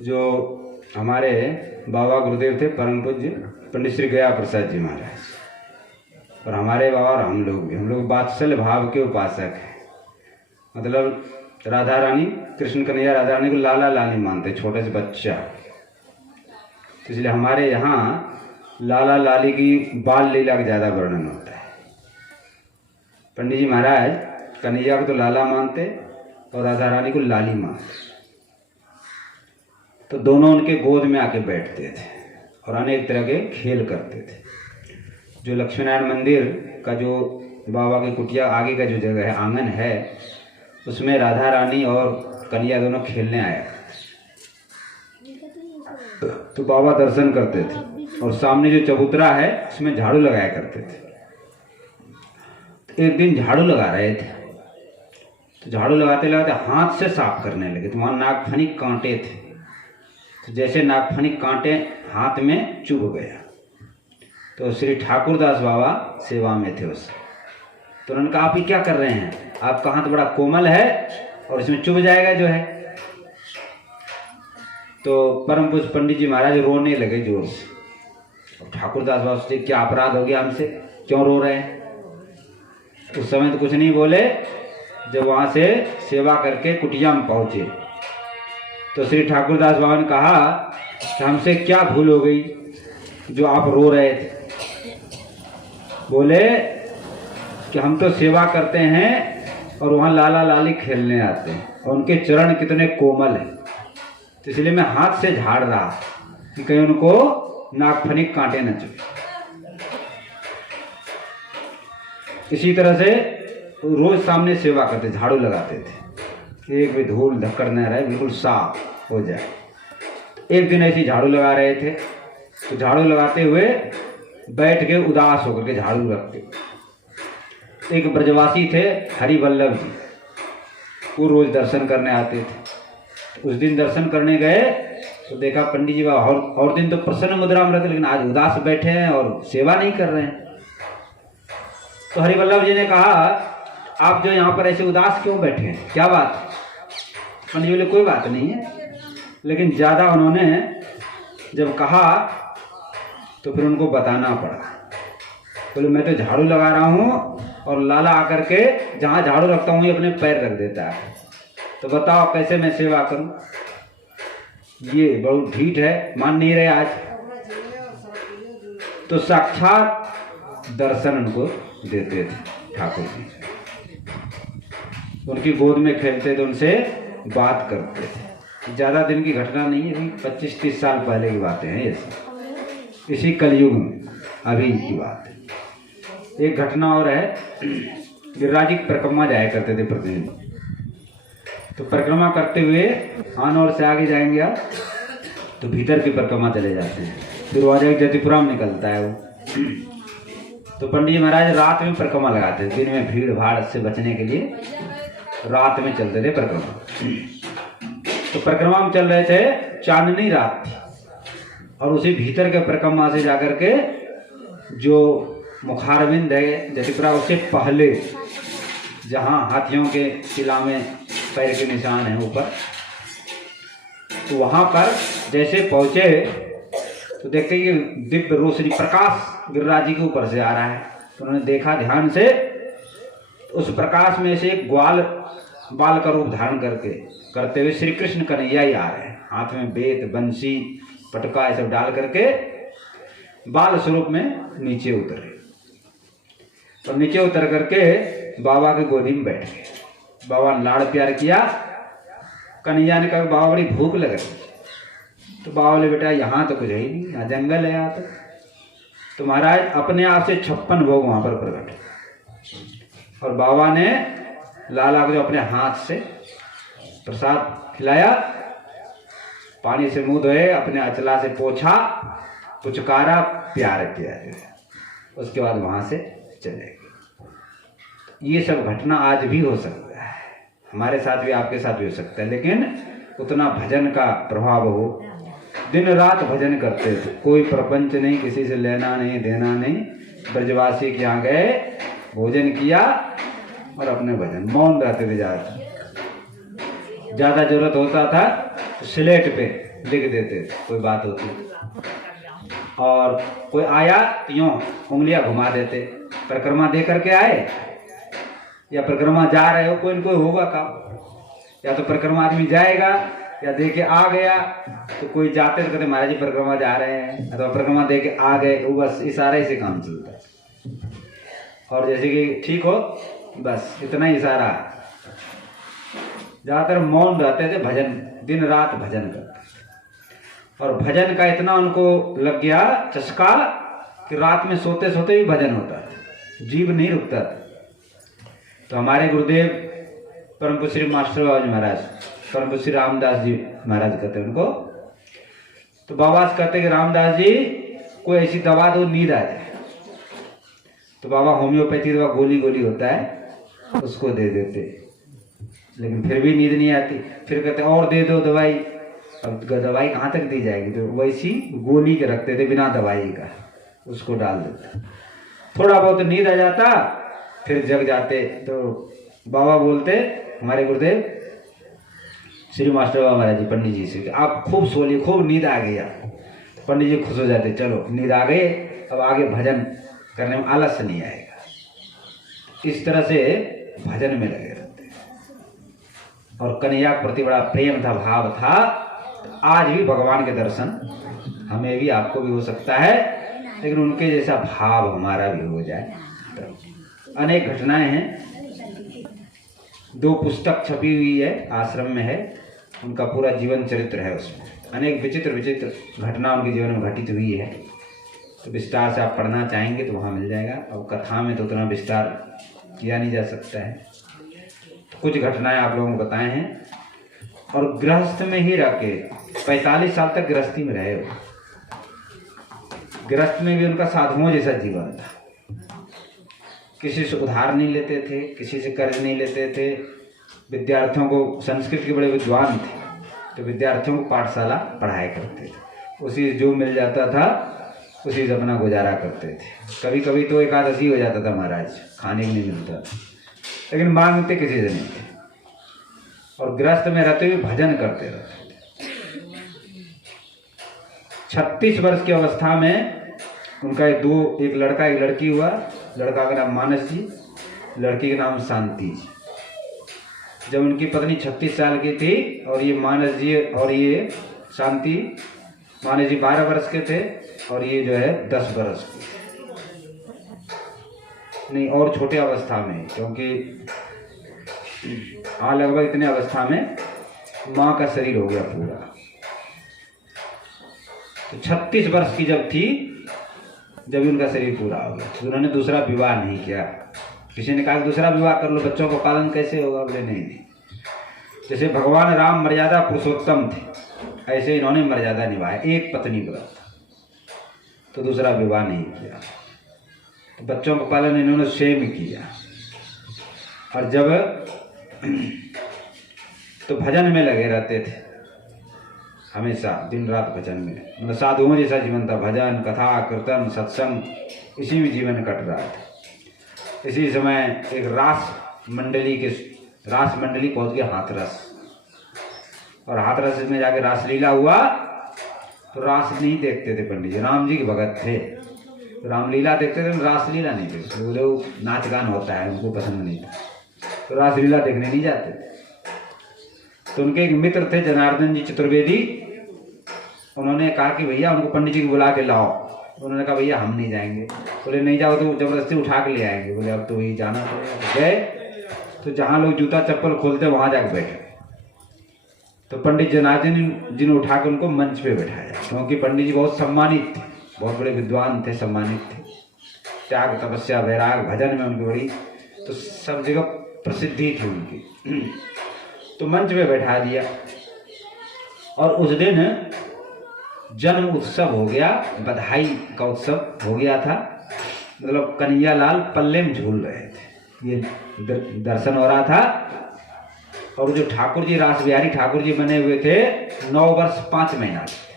जो हमारे बाबा गुरुदेव थे परम पूज्य पंडित श्री गया प्रसाद जी महाराज, और हमारे बाबा और हम लोग वात्सल्य भाव के उपासक हैं। मतलब राधा रानी, कृष्ण कन्हैया राधा रानी को लाला लाली मानते, छोटे से बच्चा। तो इसलिए हमारे यहाँ लाला लाली की बाल लीला का ज़्यादा वर्णन होता है। पंडित जी महाराज कन्हैया को तो लाला मानते और राधा रानी को लाली मानते। तो दोनों उनके गोद में आके बैठते थे और अनेक तरह के खेल करते थे। जो लक्ष्मीनारायण मंदिर का जो बाबा की कुटिया आगे का जो जगह है, आंगन है, उसमें राधा रानी और कन्हैया दोनों खेलने आया। तो बाबा दर्शन करते थे और सामने जो चबूतरा है उसमें झाड़ू लगाया करते थे। तो एक दिन झाड़ू लगा रहे थे, तो झाड़ू लगाते लगाते हाथ से साफ करने लगे, तो वहाँ नागफनी कांटे थे। तो जैसे नागफनी कांटे हाथ में चुभ गया, तो श्री ठाकुरदास बाबा सेवा में थे उससे। तो उन्होंने कहा, आप ये क्या कर रहे हैं, आपका हाथ बड़ा कोमल है और इसमें चुभ जाएगा जो है। तो परम पूज्य पंडित जी महाराज रोने लगे जोर से। और ठाकुरदास बाबा सोचे क्या अपराध हो गया हमसे, क्यों रो रहे हैं। उस समय तो कुछ नहीं बोले। जब वहाँ से सेवा करके कुटिया में पहुँचे तो श्री ठाकुरदास बाबा ने कहा कि हमसे क्या भूल हो गई जो आप रो रहे थे। बोले कि हम तो सेवा करते हैं और वहाँ लाला लाली खेलने आते हैं और उनके चरण कितने कोमल हैं, तो इसलिए मैं हाथ से झाड़ रहा कि कहीं उनको नागफनी कांटे न चुभे। इसी तरह से रोज सामने सेवा करते, झाड़ू लगाते थे, एक भी धूल धक्कड़ न रहे, बिल्कुल साफ हो जाए। एक दिन ऐसी झाड़ू लगा रहे थे, तो झाड़ू लगाते हुए बैठ के उदास होकर के झाड़ू रखते। एक ब्रजवासी थे हरिवल्लभ जी, वो रोज दर्शन करने आते थे। उस दिन दर्शन करने गए तो देखा पंडित जी बाबा और दिन तो प्रसन्न मुद्रा में रहते, लेकिन आज उदास बैठे हैं और सेवा नहीं कर रहे हैं। तो हरिवल्लभ जी ने कहा, आप जो यहाँ पर ऐसे उदास क्यों बैठे हैं, क्या बात। पंडित जी बोले, कोई बात नहीं है। लेकिन ज़्यादा उन्होंने जब कहा तो फिर उनको बताना पड़ा। बोले, मैं तो झाड़ू लगा रहा हूँ और लाला आकर के जहाँ झाड़ू रखता हूँ ये अपने पैर रख देता है, तो बताओ कैसे मैं सेवा करूँ। ये बहुत ढीठ है, मान नहीं रहे आज। तो साक्षात दर्शन उनको देते थे ठाकुर जी, उनकी गोद में खेलते थे, उनसे बात करते थे। ज़्यादा दिन की घटना नहीं है, 25-30 साल पहले की बातें हैं ये सब, इसी कलयुग में अभी की बात है। एक घटना और है, गिरिराज की परिक्रमा जाया करते थे प्रतिदिन। तो परिक्रमा करते हुए आन और से आगे जाएंगे आप तो भीतर की परिक्रमा चले जाते हैं, फिर वो जाके जतिपुरा में निकलता है वो। तो पंडित जी महाराज रात में परिक्रमा लगाते थे, दिन में भीड़ भाड़ से बचने के लिए रात में चलते थे परिक्रमा। तो परिक्रमा में चल रहे थे, चांदनी रात थी, और उसी भीतर के परिक्रमा से जाकर के जो मुखारविंद है जतिपुरा, उससे पहले जहाँ हाथियों के शिला में पैर के निशान हैं ऊपर, तो वहाँ पर जैसे पहुँचे तो देखते कि दिव्य रोशनी प्रकाश गिरिराज जी के ऊपर से आ रहा है। तो उन्होंने देखा ध्यान से, उस प्रकाश में से एक ग्वाल बाल का रूप धारण करते हुए श्री कृष्ण कन्हैया ही आ रहे हैं, हाथ में बेत बंसी पटका ये सब डाल करके बाल स्वरूप में नीचे उतरे। तो नीचे उतर करके बाबा के गोदी में बैठ गए। बाबा ने लाड़ प्यार किया। कन्हैया ने कहा, बाबा बड़ी भूख लग रही। तो बाबा बोले, बेटा यहाँ तो कुछ है ही नहीं, यहाँ जंगल है यहाँ तो महाराज अपने आप से 56 भोग वहाँ पर प्रकट। और बाबा ने लाला को जो अपने हाथ से प्रसाद खिलाया, पानी से मुंह धोए, अपने अचला से पोछा, पुचकारा, प्यार किया, उसके बाद वहाँ से चले गए। ये सब घटना आज भी हो सकता है, हमारे साथ भी आपके साथ भी हो सकता है, लेकिन उतना भजन का प्रभाव हो। दिन रात भजन करते थे, कोई प्रपंच नहीं, किसी से लेना नहीं देना नहीं। ब्रजवासी के यहाँ गए, भोजन किया और अपने भजन मौन रहते थे। ज़्यादा जरूरत होता था तो स्लेट पे लिख देते थे, कोई बात होती। और कोई आया तो यूँ उंगलियां घुमा देते, परिक्रमा दे करके आए या परिक्रमा जा रहे हो, कोई न कोई होगा काम। या तो परिक्रमा आदमी जाएगा या दे के आ गया, तो कोई जाते तो कहते महाराज जी परिक्रमा जा रहे हैं, अथवा परिक्रमा दे के आ गए, वो बस इशारे से काम चलता है। और जैसे कि ठीक हो, बस इतना ही इशारा। ज़्यादातर मौन रहते थे, भजन दिन रात भजन करते थे। और भजन का इतना उनको लग गया चस्का कि रात में सोते सोते भी भजन होता था, जीव नहीं रुकता था। तो हमारे गुरुदेव परम पूज्य श्री मास्टर बाबा जी महाराज, परम पूज्य श्री रामदास जी महाराज कहते हैं उनको, तो बाबा से कहते कि रामदास जी कोई ऐसी दवा दो नींद आ जाए। तो बाबा होम्योपैथी दवा गोली गोली होता है उसको दे देते, लेकिन फिर भी नींद नहीं आती। फिर कहते और दे दो दवाई। अब दवाई कहाँ तक दी जाएगी, तो वैसी गोली के रखते थे बिना दवाई का, उसको डाल देते। थोड़ा बहुत नींद आ जाता, फिर जग जाते। तो बाबा बोलते हमारे गुरुदेव श्री मास्टर बाबा महाराज जी पंडित जी से, आप खूब सो लिए, खूब नींद आ गया। तो पंडित जी खुश हो जाते, चलो नींद आ गई, अब आगे भजन करने में आलस नहीं आएगा। इस तरह से भजन में लगे रहते। और कन्हैया के प्रति बड़ा प्रेम था, भाव था। तो आज भी भगवान के दर्शन हमें भी, आपको भी हो सकता है, लेकिन उनके जैसा भाव हमारा भी हो जाए। तो अनेक घटनाएं हैं, 2 पुस्तक छपी हुई है, आश्रम में है, उनका पूरा जीवन चरित्र है। उसमें अनेक विचित्र विचित्र घटना उनके जीवन में घटित हुई है। तो विस्तार से आप पढ़ना चाहेंगे तो वहाँ मिल जाएगा। और कथा में तो उतना विस्तार किया नहीं जा सकता है। तो कुछ घटनाएं आप लोगों को बताए हैं। और गृहस्थ में ही रह के 45 साल तक गृहस्थी में रहे हो। गृहस्थ में भी उनका साधुओं जैसा जीवन था। किसी से उधार नहीं लेते थे, किसी से कर्ज नहीं लेते थे। विद्यार्थियों को, संस्कृत के बड़े विद्वान थे, तो विद्यार्थियों को पाठशाला पढ़ाया करते थे। उसी जो मिल जाता था उसी से अपना गुजारा करते थे। कभी कभी तो एकादशी हो जाता था महाराज, खाने को नहीं मिलता, लेकिन मांगते किसी से नहीं थे। और गृहस्थ में रहते हुए भजन करते रहते थे। 36 वर्ष की अवस्था में उनका एक लड़का एक लड़की हुआ। लड़का का नाम मानस जी, लड़की का नाम शांति जी। जब उनकी पत्नी 36 साल की थी और ये मानस जी और ये शांति, मानस जी 12 वर्ष के थे और ये जो है 10 वर्ष के, नहीं और छोटे अवस्था में, क्योंकि हाँ लगभग इतने अवस्था में माँ का शरीर हो गया पूरा। तो 36 वर्ष की जब थी, जब उनका शरीर पूरा हो गया, तो उन्होंने दूसरा विवाह नहीं किया। किसी ने कहा कि दूसरा विवाह कर लो, बच्चों का पालन कैसे होगा? बोले नहीं। जैसे भगवान राम मर्यादा पुरुषोत्तम थे, ऐसे इन्होंने मर्यादा निभाया, एक पत्नी व्रत, तो दूसरा विवाह नहीं किया। तो बच्चों का पालन इन्होंने स्वयं किया। और जब तो भजन में लगे रहते थे हमेशा, दिन रात भजन में। मतलब साधुओं जैसा जीवन था, भजन कथा कीर्तन सत्संग, इसी में जीवन कट रहा था। इसी समय एक रास मंडली पहुंच गया हाथरस, और हाथरस में जाके रासलीला हुआ। तो रास नहीं देखते थे पंडित जी, राम जी के भगत थे, तो रामलीला देखते थे, रासलीला नहीं देखते। बोले वो नाच गान होता है, उनको पसंद नहीं था, तो रासलीला देखने नहीं जाते थे। तो उनके एक मित्र थे जनार्दन जी चतुर्वेदी, उन्होंने कहा कि भैया उनको पंडित जी को बुला के लाओ। उन्होंने कहा भैया हम नहीं जाएंगे। बोले नहीं जाओ तो जबरदस्ती उठा के ले आएंगे। बोले अब तो वही जाना पड़ेगा। गए तो जहाँ लोग जूता चप्पल खोलते वहाँ जाकर बैठे। तो पंडित जनार्दन जी ने उठा के उनको मंच पे बैठाया, क्योंकि पंडित जी बहुत सम्मानित थे, बहुत बड़े विद्वान थे, सम्मानित थे। त्याग तपस्या वैराग भजन में उनकी बड़ी, तो सब जगह प्रसिद्धि थी उनकी। तो मंच पे बैठा दिया। और उस दिन जन्म उत्सव हो गया, बधाई का उत्सव हो गया था। मतलब कन्हैया लाल पल्ले में झूल रहे थे, ये दर्शन हो रहा था। और जो ठाकुर जी, रास बिहारी ठाकुर जी बने हुए थे, 9 वर्ष 5 महीना थे।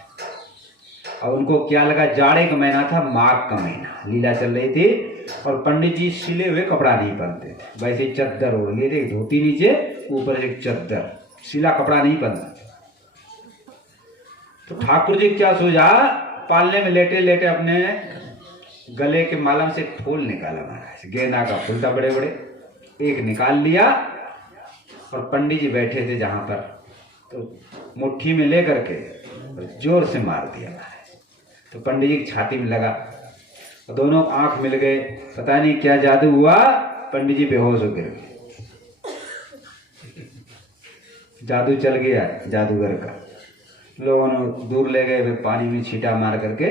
और उनको क्या लगा, जाड़े का महीना था, माघ का महीना, लीला चल रही थी। और पंडित जी सिले हुए कपड़ा नहीं पहनते थे, वैसे चद्दर ओढ़ लिए थे, धोती नीचे ऊपर एक चद्दर, सिला कपड़ा नहीं पहनते। तो ठाकुर जी क्या सूझा, पालने में लेटे लेटे अपने गले के माला से एक फूल निकाला महाराज, गेंदा का फूल था बड़े बड़े, एक निकाल लिया और पंडित जी बैठे थे जहां पर, तो मुट्ठी में ले करके जोर से मार दिया महाराज। तो पंडित जी की छाती में लगा और दोनों आंख मिल गए, पता नहीं क्या जादू हुआ, पंडित जी बेहोश हो गिर गए। जादू चल गया जादूगर का। लोगों ने दूर ले गए, फिर पानी में छींटा मार करके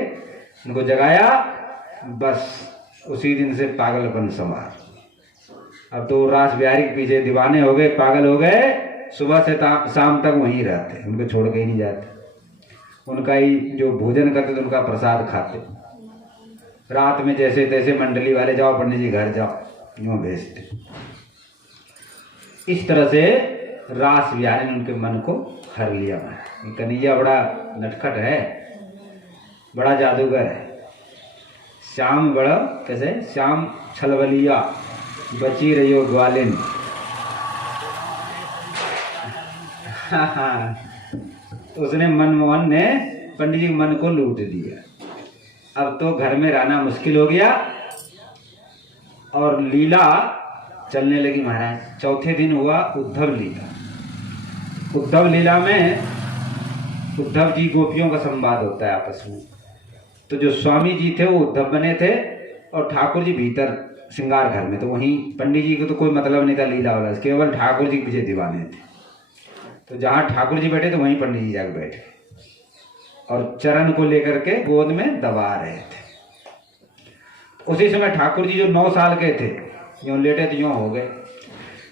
उनको जगाया, बस उसी दिन से पागलपन समार। अब तो रास बिहारी के पीछे दीवाने हो गए, पागल हो गए, सुबह से शाम तक वहीं रहते, उनको छोड़ के ही नहीं जाते। उनका ही जो भोजन करते थे उनका प्रसाद खाते, रात में जैसे तैसे मंडली वाले जाओ पंडित जी घर जाओ, यूँ भेजते। इस तरह से रास बिहारी ने उनके मन को हर लिया। कन्हैया बड़ा नटखट है, बड़ा जादूगर है। श्याम बड़ा कैसे, श्याम छलवलिया बची रहियो ग्वालिन। उसने मनमोहन ने पंडित जी के मन को लूट दिया। अब तो घर में रहना मुश्किल हो गया और लीला चलने लगी महाराज। चौथे दिन हुआ उद्धव लीला। उद्धव लीला में उद्धव जी गोपियों का संवाद होता है आपस में। तो जो स्वामी जी थे वो उद्धव बने थे और ठाकुर जी भीतर श्रृंगार घर में, तो वहीं पंडित जी को तो कोई मतलब नहीं था लीला वाला, केवल ठाकुर जी के पीछे दीवाने थे। तो जहाँ ठाकुर जी बैठे तो वहीं पंडित जी जाकर बैठे और चरण को लेकर के गोद में दबा रहे थे। उसी समय ठाकुर जी जो 9 साल के थे, यूँ लेटे तो यूँ हो गए,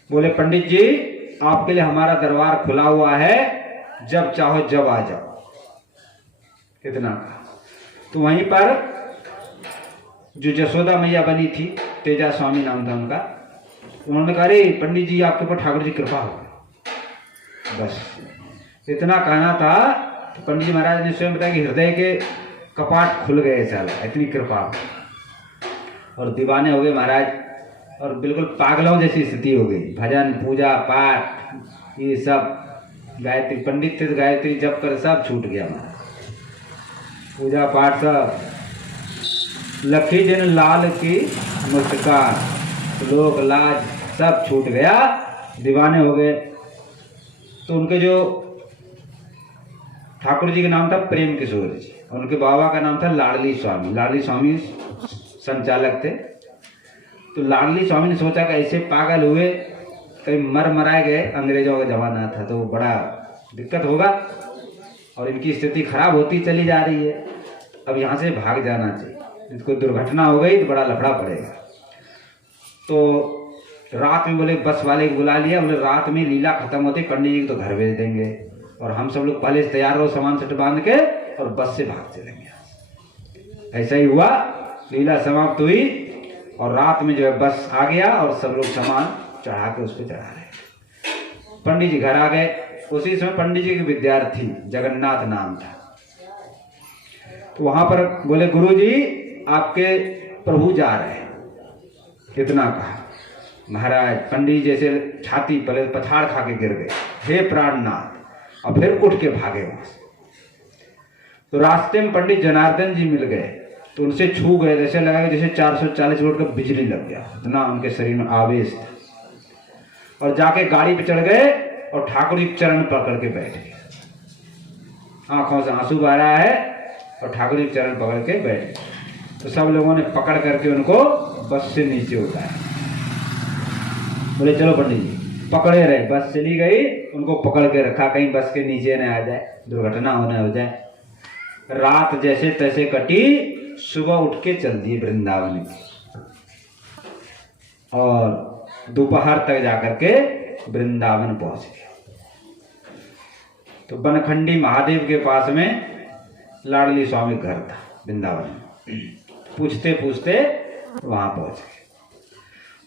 बोले पंडित जी आपके लिए हमारा दरबार खुला हुआ है, जब चाहो जब आ जाओ। इतना। तो वहीं पर जो जसोदा मैया बनी थी, तेजा स्वामी नाम था उनका, उन्होंने कहा अरे पंडित जी आपके ऊपर ठाकुर जी कृपा हो। बस इतना कहना था। तो पंडित जी महाराज ने स्वयं बताया कि हृदय के कपाट खुल गए, साला इतनी कृपा, और दीवाने हो गए महाराज, और बिल्कुल पागलों जैसी स्थिति हो गई। भजन पूजा पाठ ये सब, गायत्री पंडित थे तो गायत्री जप कर सब छूट गया महाराज, पूजा पाठ सब। लखी जन लाल की मुस्कान, लोक लाज सब छूट गया, दीवाने हो गए। तो उनके जो ठाकुर जी का नाम था प्रेम किशोर जी, उनके बाबा का नाम था लाडली स्वामी। लाडली स्वामी संचालक थे। तो लाडली स्वामी ने सोचा कि ऐसे पागल हुए, कहीं मर मराए गए, अंग्रेजों का जमाना था तो बड़ा दिक्कत होगा और इनकी स्थिति खराब होती चली जा रही है, अब यहाँ से भाग जाना चाहिए, इसको दुर्घटना हो गई तो बड़ा लफड़ा पड़ेगा। तो रात में बोले बस वाले को बुला लिया, बोले रात में लीला खत्म होती पंडित जी को तो घर भेज देंगे और हम सब लोग पहले से तैयार रहो, सामान सेट बांध के, और बस से भाग चलेंगे। ऐसा ही हुआ, लीला समाप्त हुई और रात में जो है बस आ गया और सब लोग सामान चढ़ा के उस पर चढ़ा रहे। पंडित जी घर आ गए। उसी समय पंडित जी की विद्यार्थी जगन्नाथ नाम था, तो वहां पर बोले गुरु जी आपके प्रभु जा रहे हैं। इतना कहा महाराज, पंडित जैसे छाती पहले पछाड़ खा के गिर गए, हे प्राणनाथ, और फिर उठ के भागे वहां से। तो रास्ते में पंडित जनार्दन जी मिल गए, तो उनसे छू गए, जैसे लगा कि जैसे 440 वोल्ट का बिजली लग गया, इतना उनके शरीर में आवेश था। और जाके गाड़ी पे चढ़ गए और ठाकुर जी चरण पकड़ के बैठ गए। आंखों से आंसू बह रहा है और ठाकुर जी चरण पकड़ के बैठ गए। तो सब लोगों ने पकड़ करके उनको बस से नीचे उतारा। बोले चलो पंडित जी, पकड़े रहे, बस चली गई, उनको पकड़ के रखा कहीं बस के नीचे न आ जाए, दुर्घटना होने हो जाए। रात जैसे तैसे कटी, सुबह उठ के चल दिए वृंदावन की, और दोपहर तक जाकर के वृंदावन पहुंच गए। तो बनखंडी महादेव के पास में लाडली स्वामी घर था वृंदावन में। पूछते पूछते वहां पहुंच गए।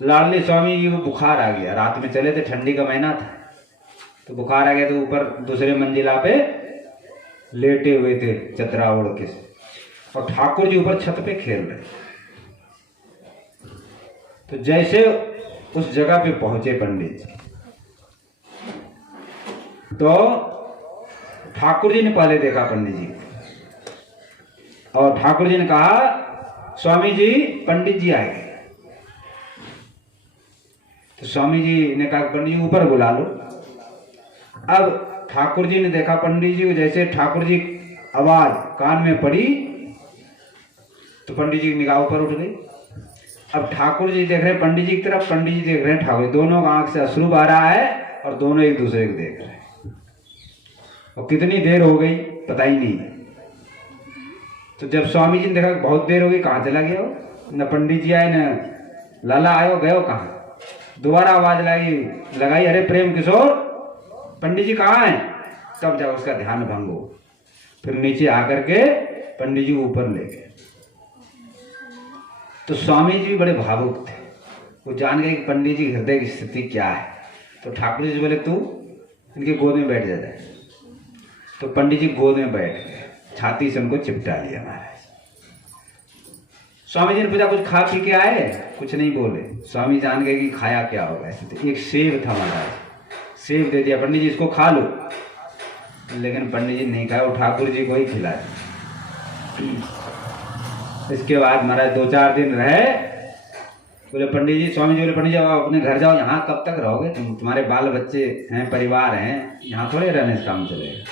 लाडली स्वामी जी को बुखार आ गया, रात में चले थे, ठंडी का महीना था, तो बुखार आ गया। तो ऊपर दूसरे मंजिला पे लेटे हुए थे चदरा ओढ़ के, और ठाकुर जी ऊपर छत पे खेल रहे। तो जैसे उस जगह पे पहुंचे पंडित जी, तो ठाकुर जी ने पहले देखा पंडित जी, और ठाकुर जी ने कहा स्वामी जी पंडित जी आए। तो स्वामी जी ने कहा पंडित जी ऊपर बुला लो। अब ठाकुर जी ने देखा पंडित जी को, जैसे ठाकुर जी आवाज कान में पड़ी तो पंडित जी की निगाह ऊपर उठ गई। अब ठाकुर जी देख रहे हैं पंडित जी की तरफ, पंडित जी देख रहे हैं ठाकुर, दोनों का आंख से अश्रु आ रहा है और दोनों एक दूसरे को देख रहे हैं। और कितनी देर हो गई पता ही नहीं। तो जब स्वामी जी ने देखा बहुत देर हो गई, कहाँ चला गया हो, न पंडित जी आए न लाला आयो, गयो कहाँ। दोबारा आवाज लगाई अरे प्रेम किशोर पंडित जी कहाँ हैं। तब जब उसका ध्यान भंग हो, फिर नीचे आकर के पंडित जी ऊपर ले गए। तो स्वामी जी बड़े भावुक थे, वो जान गए कि पंडित जी हृदय की स्थिति क्या है। तो ठाकुर जी बोले तू इनके गोद में बैठ जाता है। तो पंडित जी गोद में बैठ गए, छाती से उनको चिपटा लिया महाराज। स्वामी जी ने पूछा कुछ खा पी के आए, कुछ नहीं बोले। स्वामी जान गए कि खाया क्या होगा। ऐसे तो एक सेब था महाराज, सेब दे दिया पंडित जी इसको खा लो, लेकिन पंडित जी नहीं खाया, वो ठाकुर जी को ही खिलाया। इसके बाद महाराज 2-4 दिन रहे। बोले पंडित जी, स्वामी जी बोले पंडित जी आप अपने घर जाओ, यहाँ कब तक रहोगे, तुम्हारे बाल बच्चे हैं, परिवार हैं, यहाँ थोड़े रहने से काम चलेगा।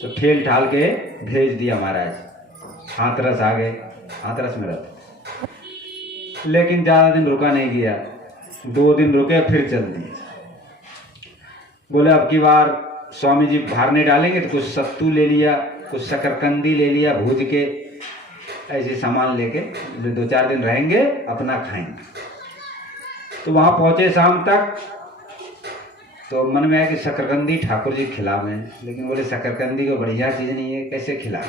तो ठेल ठाल के भेज दिया महाराज। हाथरस आ गए, हाथरस में रहते, लेकिन ज़्यादा दिन रुका नहीं गया। 2 दिन रुके फिर चल दिए। बोले अब की बार स्वामी जी बाहर नहीं डालेंगे, तो कुछ सत्तू ले लिया, कुछ शकरकंदी ले लिया भूज के, ऐसे सामान लेके 2-4 दिन रहेंगे, अपना खाएंगे। तो वहाँ पहुँचे शाम तक, तो मन में आया कि शकरकंदी ठाकुर जी खिलावें, लेकिन बोले शकरकंदी को बढ़िया चीज़ नहीं है, कैसे खिलाएं।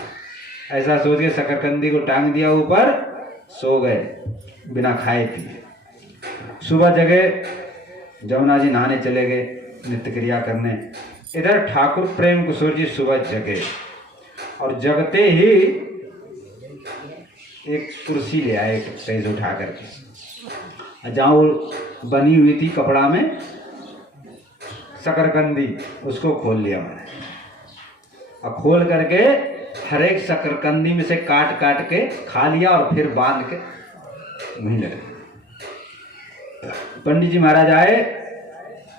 ऐसा सोच के शकरकंदी को टांग दिया ऊपर, सो गए बिना खाए पिए। सुबह जगे, जमुना जी नहाने चले गए, नित्य क्रिया करने। इधर ठाकुर प्रेम किशोर जी सुबह जगे, और जगते ही एक कुर्सी ले आए कहीं से उठा करके, जहाँ वो बनी हुई थी कपड़ा में शकरकंदी, उसको खोल लिया मैंने। और खोल करके हर एक शकरकंदी में से काट काट के खा लिया, और फिर बांध के वहीं लगे। पंडित जी महाराज आए,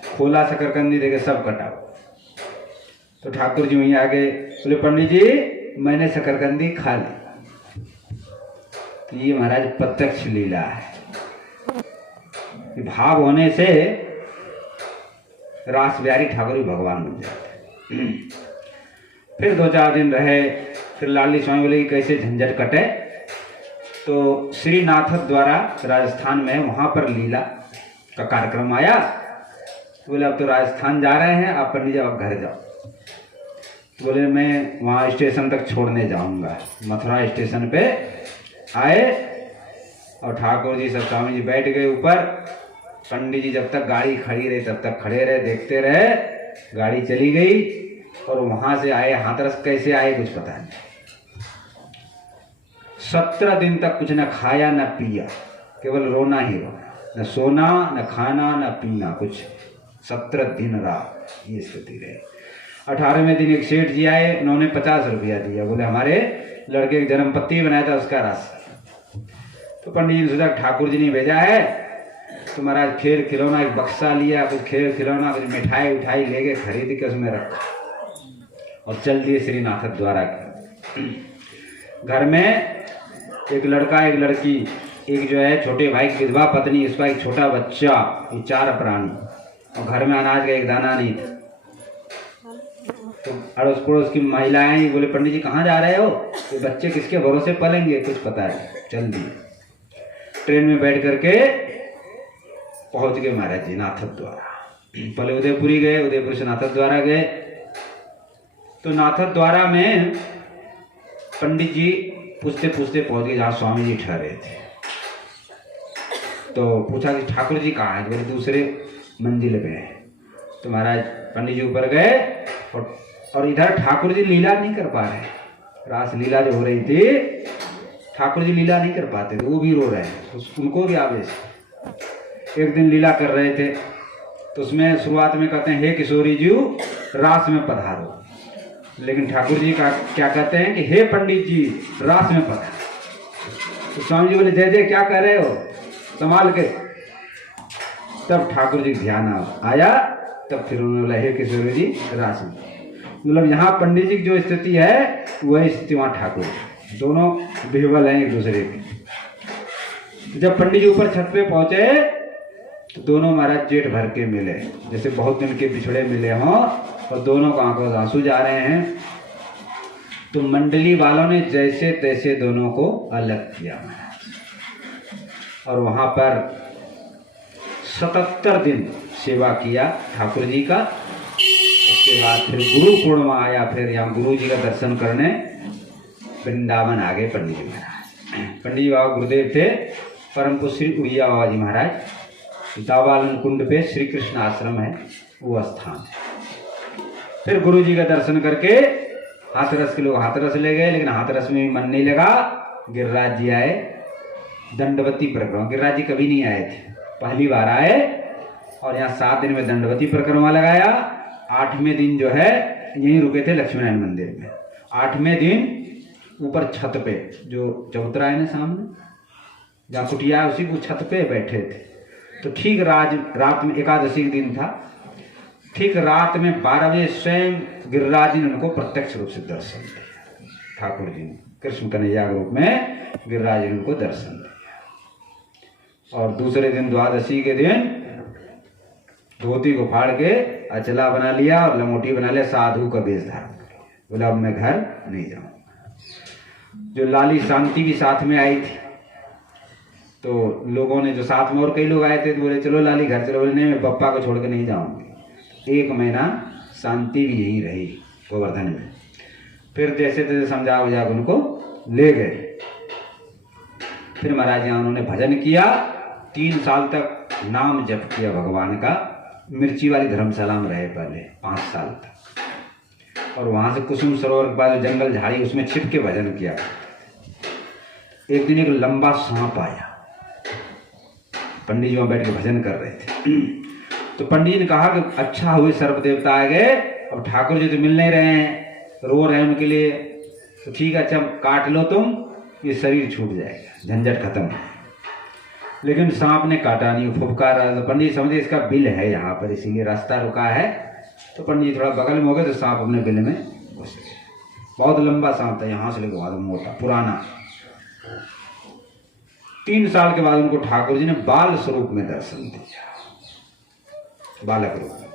खोला शकरकंदी देके सब कटा। तो ठाकुर जी वहीं आ गए, बोले पंडित जी मैंने शकरकंदी खा ली। तो ये महाराज प्रत्यक्ष लीला है। भाव होने से रास बिहारी ठाकुर भी भगवान बन जाते। फिर 2-4 दिन रहे। फिर लाडली स्वामी बोले कि कैसे झंझट कटे। तो श्रीनाथ द्वारा राजस्थान में वहाँ पर लीला का कार्यक्रम आया। तो बोले अब तो राजस्थान जा रहे हैं, आप पंडित जी आप घर जाओ। बोले मैं वहाँ स्टेशन तक छोड़ने जाऊँगा। मथुरा स्टेशन पे आए, और ठाकुर जी सब स्वामी जी बैठ गए ऊपर। पंडित जी जब तक गाड़ी खड़ी रही तब तक खड़े रहे, देखते रहे। गाड़ी चली गई, और वहाँ से आए हाथरस। कैसे आए कुछ पता नहीं। 17 दिन तक कुछ न खाया न पिया, केवल रोना ही रोना, न सोना न खाना न पीना कुछ। 17 दिन रात ये स्थिति रही। 18वें दिन एक सेठ जी आए, उन्होंने 50 रुपया दिया। बोले हमारे लड़के की जन्म पत्ती बनाया था उसका रस। तो पंडित जी ने सोचा ठाकुर जी ने भेजा है, तो महाराज खेल खिलौना एक बक्सा लिया, कुछ खेल खिलौना कुछ मिठाई उठाई ले गए, खरीद के उसमें रखा, और चल दिए श्रीनाथ द्वारा के। घर में एक लड़का एक लड़की, एक जो है छोटे भाई की विधवा पत्नी, इसका एक छोटा बच्चा, ये 4 प्राणी, और घर में अनाज का एक दाना नहीं था। तो अड़ोस पड़ोस की महिलाएं बोले पंडित जी कहाँ जा रहे हो, ये बच्चे किसके भरोसे पलेंगे, कुछ पता नहीं। चल दिए। ट्रेन में बैठ करके पहुंच गए महाराज जी नाथ द्वारा। पहले उदयपुरी गए, उदयपुर से नाथ द्वारा गए। तो नाथ द्वारा में पंडित जी पूछते पूछते पहुंच गए जहाँ स्वामी जी ठहरे थे। तो पूछा कि ठाकुर जी कहाँ हैं। बोले दूसरे मंजिल पे हैं। तो महाराज पंडित जी ऊपर गए, और इधर ठाकुर जी लीला नहीं कर पा रहे। रास लीला जो हो रही थी, ठाकुर जी लीला नहीं कर पाते थे, वो भी रो रहे हैं, उनको भी आवेश। एक दिन लीला कर रहे थे, तो उसमें शुरुआत में कहते हैं हे किशोरी जी रास में पधारो। लेकिन ठाकुर जी का क्या कहते हैं कि हे पंडित जी रास में पड़ा। तो स्वामी जी बोले जय जय क्या कह रहे हो, संभाल के। तब ठाकुर जी ध्यान आया, तब फिर उन्होंने बोला हे किशोर जी रास में। मतलब यहाँ पंडित जी की जो स्थिति है वही स्थिति वहाँ ठाकुर, दोनों विह्वल हैं एक दूसरे के। जब पंडित जी ऊपर छत पे पहुंचे तो दोनों महाराज जेठ भर के मिले, जैसे बहुत दिन के बिछड़े मिले हों, और दोनों को आंखों से आंसू जा रहे हैं। तो मंडली वालों ने जैसे तैसे दोनों को अलग किया महाराज, और वहां पर 77 दिन सेवा किया ठाकुर जी का। उसके बाद फिर गुरु पूर्णिमा आया, फिर यहाँ गुरु जी का दर्शन करने वृंदावन आ गए पंडित जी महाराज। पंडित जी बाबा गुरुदेव थे परम पूज्य श्री उड़िया बाबा जी महाराज। दावालन कुंड पे श्री कृष्ण आश्रम है, वो स्थान है। फिर गुरु जी का दर्शन करके हाथरस के लोग हाथरस ले गए, लेकिन हाथरस में भी मन नहीं लगा। गिरिराज जी आए, दंडवती परिक्रमा। गिरिराज जी कभी नहीं आए थे, पहली बार आए, और यहाँ 7 दिन में दंडवती परिक्रमा लगाया। 8वें दिन जो है यहीं रुके थे लक्ष्मीनारायण मंदिर में। 8वें दिन ऊपर छत पे जो चबूतरा है ना सामने, जहाँ कुटिया है, उसी को छत पे बैठे थे। तो ठीक रात में एकादशी का दिन था, ठीक रात में 12 बजे स्वयं गिरिराज जी ने उनको प्रत्यक्ष रूप से दर्शन दिया। ठाकुर जी ने कृष्ण कन्हैया के रूप में गिरिराज जी ने उनको दर्शन दिया। और दूसरे दिन द्वादशी के दिन धोती को फाड़ के अचला बना लिया और लंगोटी बना लिया, साधु का वेश धारण कर लिया। बोला अब मैं घर नहीं जाऊंगा। जो लाली शांति भी साथ में आई थी, तो लोगों ने जो साथ में और कई लोग आए थे तो बोले चलो लाली घर चलो। बोले नहीं मैं पप्पा को छोड़ के नहीं जाऊंगी। 1 महीना शांति भी यहीं रही गोवर्धन में। फिर जैसे तैसे समझा बुझा उनको ले गए। फिर महाराज यहाँ उन्होंने भजन किया, 3 साल तक नाम जप किया भगवान का। मिर्ची वाली धर्मशाला में रहे पहले 5 साल तक, और वहां से कुसुम सरोवर के पास जंगल झाड़ी उसमें छिप के भजन किया। एक दिन एक लंबा सांप आया, पंडित जी वहां बैठ के भजन कर रहे थे। तो पंडित जी ने कहा कि अच्छा हुए सर्प देवता आ गए, अब ठाकुर जी तो मिल नहीं रहे हैं, रो रहे हैं उनके लिए, तो ठीक है अच्छा काट लो तुम, ये शरीर छूट जाएगा, झंझट खत्म। लेकिन सांप ने काटा नहीं, फुफकार रहा। तो पंडित जी समझे इसका बिल है यहाँ पर, इसीलिए रास्ता रुका है। तो पंडित जी थोड़ा बगल में हो गए तो सांप अपने बिल में घुस गए। बहुत लंबा सांप था, यहाँ से लेकर वहां मोटा पुराना। 3 साल के बाद उनको ठाकुर जी ने बाल स्वरूप में दर्शन दिया, बालक रूप में।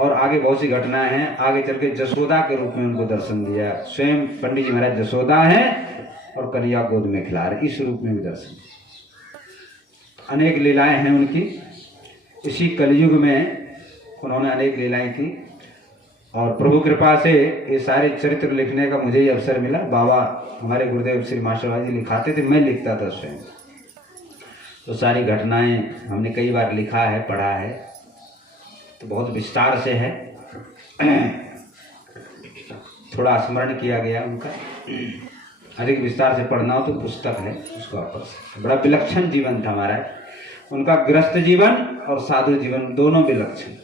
और आगे बहुत सी घटनाएं हैं। आगे चल के जसोदा के रूप में उनको दर्शन दिया। स्वयं पंडित जी महाराज जसोदा हैं और कन्हैया गोद में खिला रहे, इस रूप में भी दर्शन दिया। अनेक लीलाएं हैं उनकी। इसी कलयुग में उन्होंने अनेक लीलाएं की, और प्रभु कृपा से ये सारे चरित्र लिखने का मुझे ही अवसर मिला। बाबा हमारे गुरुदेव श्री मास्टर जी लिखाते थे, मैं लिखता था स्वयं। तो सारी घटनाएं हमने कई बार लिखा है, पढ़ा है, तो बहुत विस्तार से है। थोड़ा स्मरण किया गया उनका। अधिक विस्तार से पढ़ना हो तो पुस्तक है, उसको आप पढ़ सकते। बड़ा विलक्षण जीवन था हमारा उनका। गृहस्थ जीवन और साधु जीवन दोनों विलक्षण था।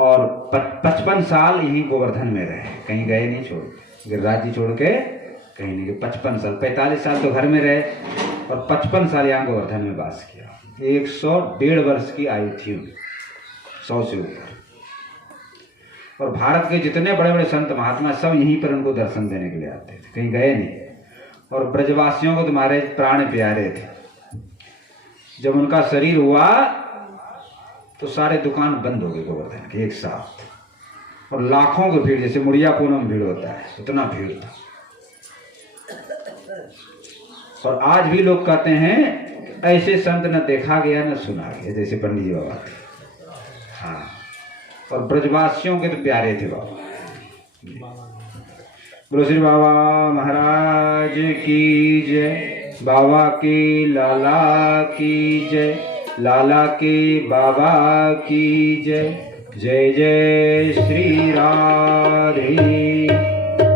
और 55 साल यहीं गोवर्धन में रहे, कहीं गए नहीं छोड़ के। गिरिराज जी छोड़ के कहीं नहीं गए। 55 साल, 45 साल तो घर में रहे और 55 साल यहाँ गोवर्धन में वास किया। 101.5 वर्ष की आयु थी उनकी, 100 से ऊपर। और भारत के जितने बड़े बड़े संत महात्मा सब यहीं पर उनको दर्शन देने के लिए आते थे, कहीं गए नहीं। और ब्रजवासियों को तुम्हारे प्राण प्यारे थे। जब उनका शरीर हुआ तो सारे दुकान बंद हो गए गोवर्धन के एक साथ, और लाखों की भीड़, जैसे मुड़िया पूनम भीड़ होता है उतना भीड़ था। और आज भी लोग कहते हैं ऐसे संत न देखा गया न सुना गया जैसे पंडित जी बाबा थे। हाँ, और ब्रजवासियों के तो प्यारे थे बाबा। बोलो श्री बाबा महाराज की जय, बाबा की लाला की जय, लाला के बाबा की जय। जय जय श्री राधे।